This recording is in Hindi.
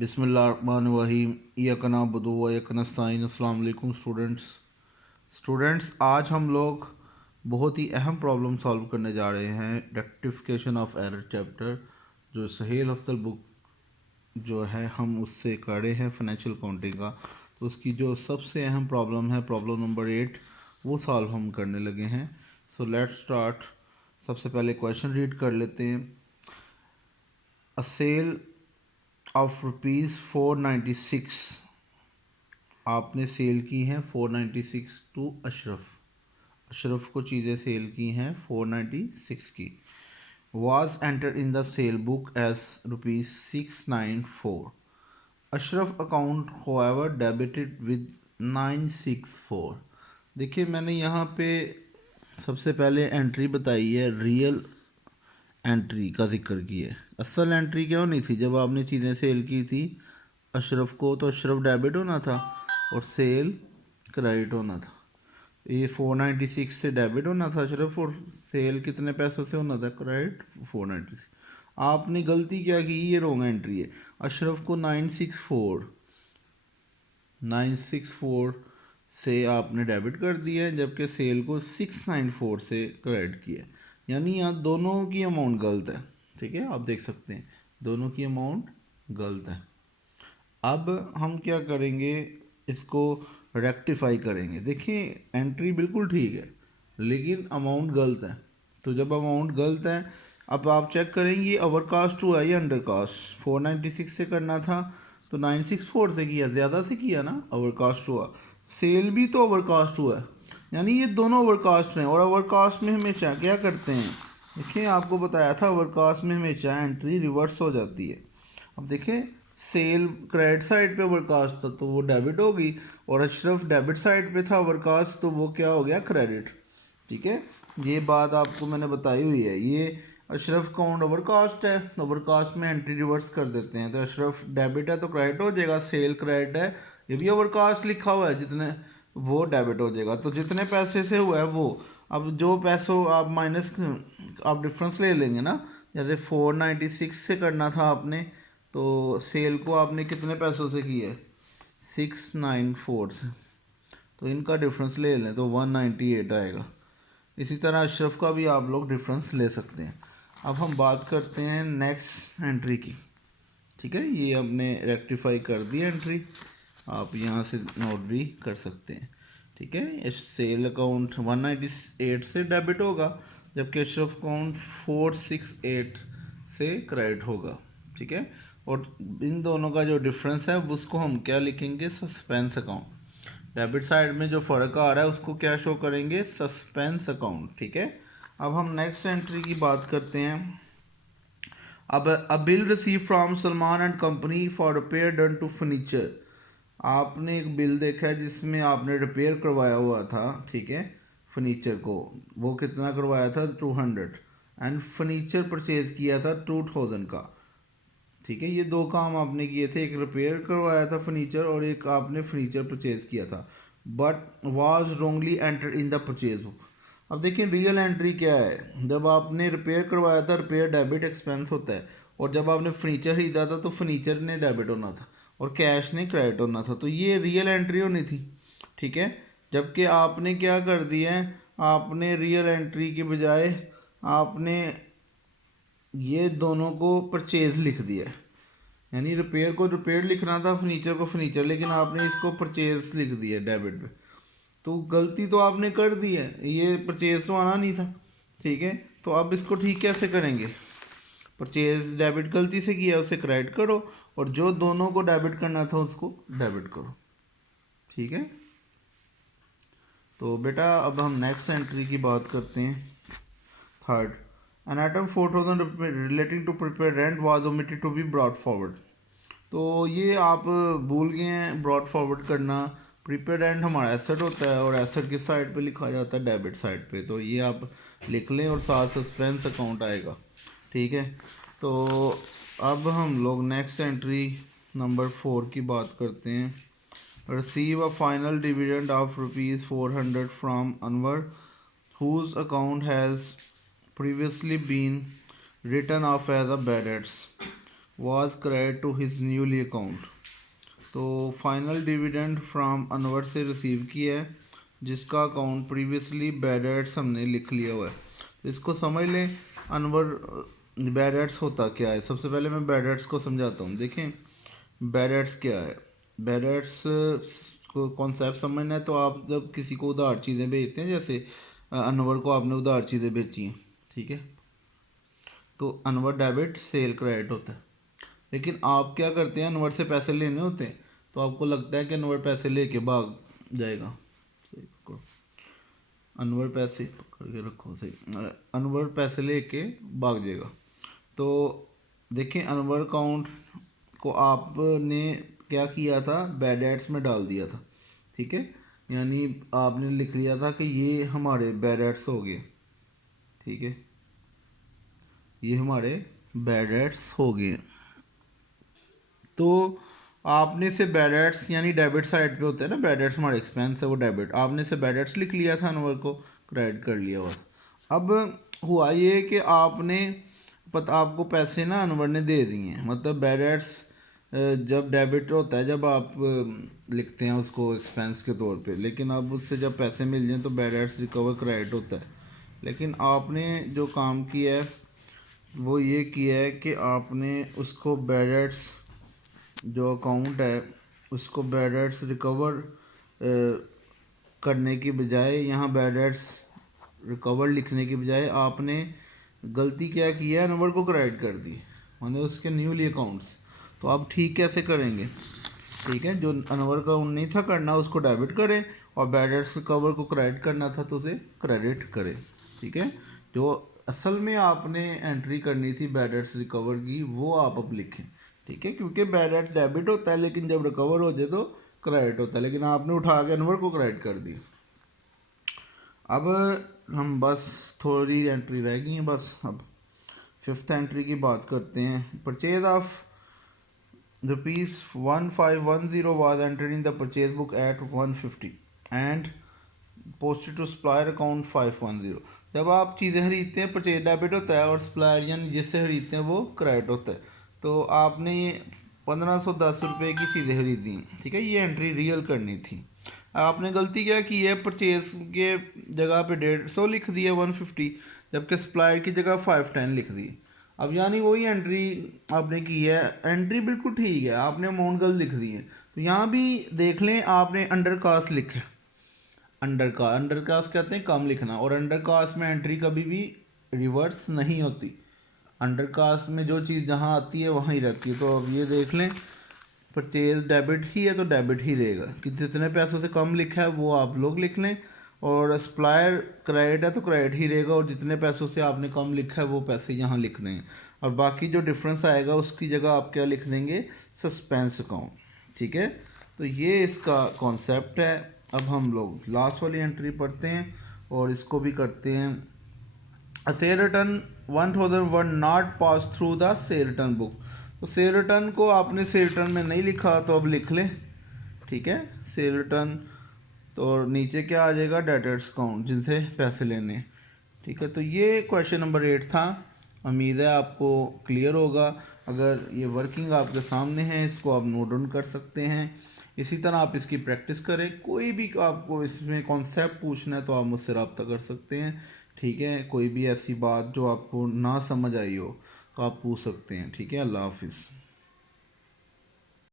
बिस्मिल्लाहिर्रहमानिर्रहीम इय्याका नअबुदु व इय्याका नस्तईन। अस्सलाम वालेकुम स्टूडेंट्स, आज हम लोग बहुत ही अहम प्रॉब्लम सॉल्व करने जा रहे हैं। रेक्टिफिकेशन ऑफ एरर चैप्टर जो सहेल अफजल बुक जो है हम उससे कर रहे हैं फाइनेंशियल अकाउंटिंग का। तो उसकी जो सबसे अहम प्रॉब्लम है प्रॉब्लम नंबर 8 वो सॉल्व हम करने लगे हैं। So let's start. सबसे पहले क्वेश्चन रीड कर लेते हैं। अ सेल ऑफ ₹496 आपने सेल की हैं 496 टू अशरफ को चीज़ें सेल की हैं 496 की। Was enter in the sale book as ₹694। Ashraf account however debited with 964। देखिए मैंने यहाँ पे सबसे पहले एंट्री बताई है, रियल एंट्री का जिक्र किया है। असल एंट्री क्यों नहीं थी? जब आपने चीज़ें सेल की थी अशरफ को तो अशरफ डेबिट होना था और सेल क्रेडिट होना था। ये 496 से डेबिट होना था अशरफ और सेल कितने पैसों से होना था? क्रेडिट 496। आपने गलती क्या की? ये रॉन्ग एंट्री है। अशरफ को 964 से आपने डेबिट कर दिया है जबकि सेल को 694 से क्रेडिट किया है। यानी यहाँ दोनों की अमाउंट गलत है। ठीक है, आप देख सकते हैं दोनों की अमाउंट गलत है। अब हम क्या करेंगे, इसको रेक्टिफाई करेंगे। देखिए एंट्री बिल्कुल ठीक है लेकिन अमाउंट गलत है। तो जब अमाउंट गलत है, अब आप चेक करेंगे ओवर कास्ट हुआ या अंडर कास्ट। 496 से करना था तो 964 से किया, ज़्यादा से किया ना, ओवर कास्ट हुआ। सेल भी तो ओवर कास्ट हुआ है, यानी ये दोनों ओवर कास्ट हैं। और ओवर कास्ट में हमेशा क्या करते हैं, देखिए आपको बताया था ओवर कास्ट में हमेशा एंट्री रिवर्स हो जाती है। अब देखिए सेल क्रेडिट साइड पे ओवरकास्ट था तो वो डेबिट होगी, और अशरफ डेबिट साइड पे था ओवरकास्ट तो वो क्या हो गया? क्रेडिट। ठीक है, ये बात आपको मैंने बताई हुई है। ये अशरफ अकाउंट ओवरकास्ट है, ओवरकास्ट में एंट्री रिवर्स कर देते हैं। तो अशरफ डेबिट है तो क्रेडिट हो जाएगा, सेल क्रेडिट है ये भी ओवरकास्ट लिखा हुआ है, जितने वो डेबिट हो जाएगा। तो जितने पैसे से हुआ है वो, अब जो पैसों आप माइनस आप डिफरेंस ले लेंगे ना। जैसे 496 से करना था आपने तो सेल को आपने कितने पैसों से किया है? 694 से, तो इनका डिफरेंस ले लें तो 198 आएगा। इसी तरह अशरफ का भी आप लोग डिफरेंस ले सकते हैं। अब हम बात करते हैं नेक्स्ट एंट्री की। ठीक है, ये हमने रेक्टिफाई कर दी एंट्री, आप यहाँ से नोट भी कर सकते हैं। ठीक है, सेल अकाउंट 198 से डेबिट होगा जबकि अशरफ अकाउंट 468 से क्रेडिट होगा। ठीक है, और इन दोनों का जो डिफरेंस है उसको हम क्या लिखेंगे? Suspense account. डेबिट साइड में जो फ़र्क आ रहा है उसको क्या शो करेंगे? Suspense account. ठीक है, अब हम नेक्स्ट एंट्री की बात करते हैं। अब a bill receive from Salman and company for repair done to furniture. आपने एक बिल देखा है जिसमें आपने रिपेयर करवाया हुआ था। ठीक है, फर्नीचर को वो कितना करवाया था? 200, एंड फर्नीचर परचेज किया था 2000 का। ठीक है, ये दो काम आपने किए थे, एक रिपेयर करवाया था फर्नीचर और एक आपने फर्नीचर परचेज किया था। But was wrongly enter in the purchase book. अब देखिए रियल एंट्री क्या है। जब आपने रिपेयर करवाया था, रिपेयर डेबिट एक्सपेंस होता है, और जब आपने फर्नीचर खरीदा था तो फर्नीचर ने डेबिट होना था और कैश ने क्रेडिट होना था। तो ये रियल एंट्री होनी थी। ठीक है, जबकि आपने क्या कर दिया है, आपने रियल एंट्री के बजाय आपने ये दोनों को परचेज लिख दिया है। यानी रिपेयर को रिपेयर लिखना था, फर्नीचर को फर्नीचर, लेकिन आपने इसको परचेज लिख दिया डेबिट पे। तो गलती तो आपने कर दी है, ये परचेज तो आना नहीं था। ठीक है, तो अब इसको ठीक कैसे करेंगे? परचेज डेबिट गलती से किया उसे क्रेडिट करो, और जो दोनों को डेबिट करना था उसको डेबिट करो। ठीक है, तो बेटा अब हम नेक्स्ट एंट्री की बात करते हैं। Third, an item 4000 relating to prepaid rent was omitted to be brought forward. तो ये आप भूल गए हैं ब्रॉड फॉरवर्ड करना। प्रीपेड एंड हमारा एसेट होता है और एसेट किस साइड पे लिखा जाता है? डेबिट साइड पे। तो ये आप लिख लें और साथ सस्पेंस अकाउंट आएगा। ठीक है, तो अब हम लोग नेक्स्ट एंट्री नंबर 4 की बात करते हैं। Receive a final dividend of ₹400 from Anwar whose account has previously been written off as a bad debts। was credited to his newly account। तो फाइनल डिविडेंड फ्रॉम अनवर से रिसीव किया है जिसका अकाउंट प्रीवियसली बैड डेट्स हमने लिख लिया हुआ है। तो इसको समझ लें अनवर बैड डेट्स होता क्या है। सबसे पहले मैं बैड डेट्स को समझाता हूँ। देखें बैड डेट्स क्या है। बैड डेट्स को कॉन्सेप्ट समझना है तो आप जब किसी को उधार चीज़ें बेचते हैं, जैसे अनवर को आपने उधार चीज़ें बेची हैं, ठीक है, तो अनवर डेबिट सेल क्रेडिट होता है। लेकिन आप क्या करते हैं, अनवर से पैसे लेने होते हैं तो आपको लगता है कि अनवर पैसे लेके भाग जाएगा। सही पकड़ो, अनवर पैसे पकड़ के रखो, सही, अनवर पैसे लेके भाग जाएगा। तो देखें अनवर अकाउंट को आपने क्या किया था, बैड डेट्स में डाल दिया था, ठीक है, यानी आपने लिख लिया था कि ये हमारे बैड डेट्स हो गए, ठीक है, ये हमारे बैड डेट्स हो गए। तो आपने से बैड डेट्स यानी डेबिट साइड पे होता है ना, बैड डेट्स हमारे एक्सपेंस है, वो डेबिट, आपने से बैड डेट्स लिख लिया था, अनवर को क्रेडिट कर लिया हुआ। अब हुआ ये कि आपने आपको पैसे ना अनवर ने दे दिए हैं, मतलब बैड डेट्स जब डेबिट होता है जब आप लिखते हैं उसको एक्सपेंस के तौर पे, लेकिन अब उससे जब पैसे मिल जाएं तो बैड डेट्स रिकवर क्रेडिट होता है। लेकिन आपने जो काम किया है वो ये किया है कि आपने उसको बैड डेट्स जो अकाउंट है उसको बैड डेट्स रिकवर करने की बजाय, यहाँ बैड डेट्स रिकवर लिखने की बजाय आपने गलती क्या की है, नंबर को क्रेडिट कर दी, माने उसके न्यूली अकाउंट्स। तो आप ठीक कैसे करेंगे, ठीक है, जो अनवर अकाउंट नहीं था करना उसको डेबिट करें और बैड डेट्स रिकवर को क्रेडिट करना था तो उसे क्रेडिट करें, ठीक है। जो असल में आपने एंट्री करनी थी बैड डेट्स रिकवर की वो आप अब लिखें, ठीक है, क्योंकि बैड डेट डेबिट होता है लेकिन जब रिकवर हो जाए तो क्रेडिट होता है, लेकिन आपने उठा के अनवर को क्रेडिट कर दी। अब हम बस थोड़ी एंट्री रह गई हैं बस, अब फिफ्थ एंट्री की बात करते हैं। Purchase of ₹1510 was entered in the purchase book at 150 and posted to supplier account 510। जब आप चीज़ें खरीदते हैं परचेज डेबिट होता है और सप्लायर यानी जिससे खरीदते हैं वो क्रेडिट होता है। तो आपने 1510 की चीज़ें खरीदी, ठीक है, ये एंट्री रियल करनी थी। आपने गलती क्या की है, परचेज के जगह पे 150 लिख दिया 150, जबकि सप्लायर की जगह 510 लिख दी। अब यानी वही एंट्री आपने की है, एंट्री बिल्कुल ठीक है, आपने अमाउंट गलत लिख दी है। तो यहाँ भी देख लें आपने अंडर कास्ट लिखा, अंडर कास्ट कहते हैं कम लिखना, और अंडर कास्ट में एंट्री कभी भी रिवर्स नहीं होती। अंडर कास्ट में जो चीज़ जहाँ आती है वहाँ ही रहती है। तो अब ये देख लें परचेज डेबिट ही है तो डेबिट ही रहेगा, कि जितने पैसों से कम लिखा है वो आप लोग लिख लें, और सप्लायर क्रेडिट है तो क्रेडिट ही रहेगा, और जितने पैसों से आपने कम लिखा है वो पैसे यहाँ लिख दें, और बाकी जो डिफरेंस आएगा उसकी जगह आप क्या लिख देंगे, सस्पेंस अकाउंट, ठीक है। तो ये इसका कॉन्सेप्ट है। अब हम लोग लास्ट वाली एंट्री पढ़ते हैं और इसको भी करते हैं। A sale return 1001 not pass through the sale return book. तो सेल रिटर्न को आपने सेल रिटर्न में नहीं लिखा तो अब लिख लें, ठीक है, सेल रिटर्न। तो नीचे क्या आ जाएगा, डेटर्स अकाउंट जिनसे पैसे लेने, ठीक है। तो ये क्वेश्चन नंबर 8 था। उम्मीद है आपको क्लियर होगा। अगर ये वर्किंग आपके सामने है इसको आप नोट डाउन कर सकते हैं। इसी तरह आप इसकी प्रैक्टिस करें। कोई भी आपको इसमें कॉन्सेप्ट पूछना है तो आप मुझसे रब्ता कर सकते हैं, ठीक है। कोई भी ऐसी बात जो आपको ना समझ आई हो तो आप पूछ सकते हैं, ठीक है। अल्लाह हाफिज़।